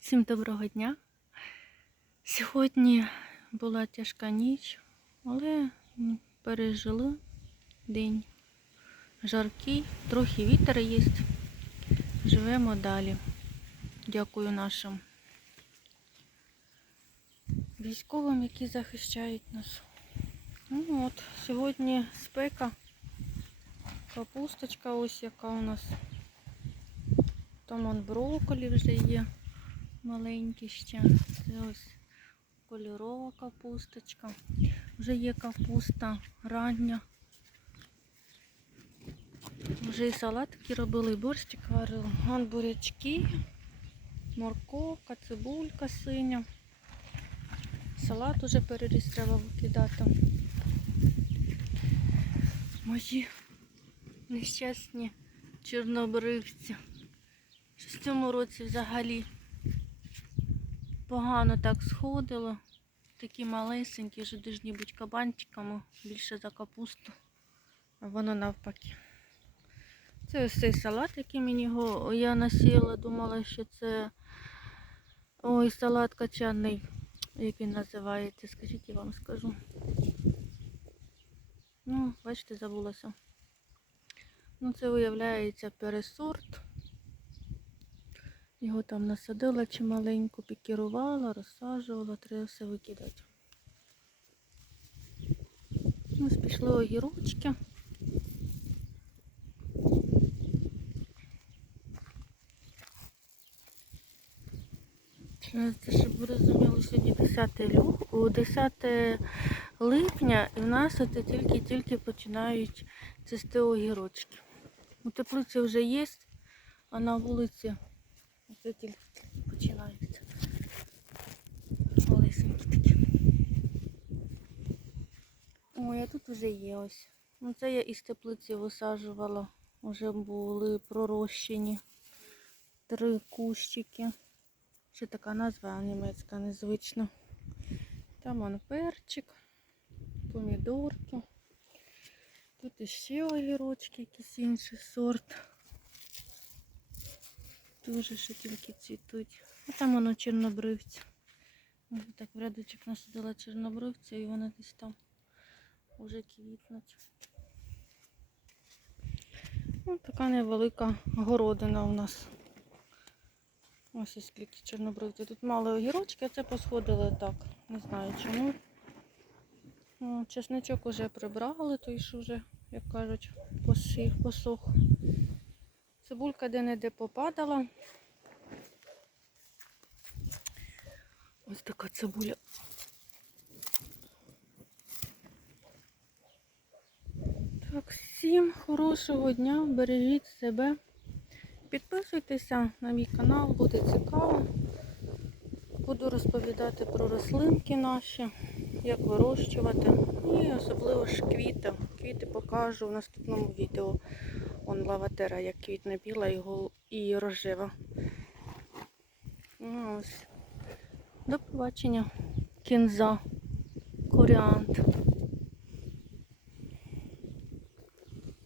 Всім доброго дня. Сьогодні була тяжка ніч, але пережили день. Жаркий, трохи вітер є. Живемо далі. Дякую нашим військовим, які захищають нас. Ну от, сьогодні спека. Капусточка ось яка у нас. Там он брокколі вже є маленькі ще. Це ось кольорова капусточка. Вже є капуста рання. Вже і салатики робили, і борщик варили. Вон бурячки, морковка, цибулька синя. Салат уже переріс, треба викидати. Мої нещасні чорнобривці. Що в цьому році взагалі погано так сходило. Такі малесенькі, що должні бути кабанчиками більше за капусту. А воно навпаки. Це ось цей салат, який мені його я насіяла, думала, що це ой, салат качаний, як він називається, скажіть, я вам скажу. Ну, бачите, забулася. Ну, це виявляється пересорт. Його там насадила чималенько, пікірувала, розсаджувала, треба все викидати. Ось пішли огірочки. Це, щоб ви розуміли, сьогодні 10, лю... 10 липня і в нас тільки-тільки починають цвісти огірочки. У теплиці вже є, а на вулиці це тільки починається. Малесенькі такі. Ой, а тут вже є ось. Ну це я із теплиці висаджувала. Вже були пророщені три кущики. Ще така назва німецька незвична. Там он перчик, помідорки. Тут іще огірочки, якийсь інший сорт. Дуже ще тільки цвітуть. А там воно чорнобривці. Так в рядочок насадила чорнобривця і вони десь там вже квітнуть. Ось така невелика городина у нас. Ось і скільки чорнобривців. Тут мали огірочки, а це посходили так. Не знаю чому. О, чесничок уже прибрали, той що вже, як кажуть, посіх, посох. Цибулька де-не-де попадала. Ось така цибуля. Так, всім хорошого дня, бережіть себе. Підписуйтеся на мій канал, буде цікаво. Буду розповідати про рослинки наші, як вирощувати. І особливо ж квіти. Квіти покажу в наступному відео. Вон лаватера, як квітне біла і, гол... і рожева. Ось. До побачення. Кінза. Коріант.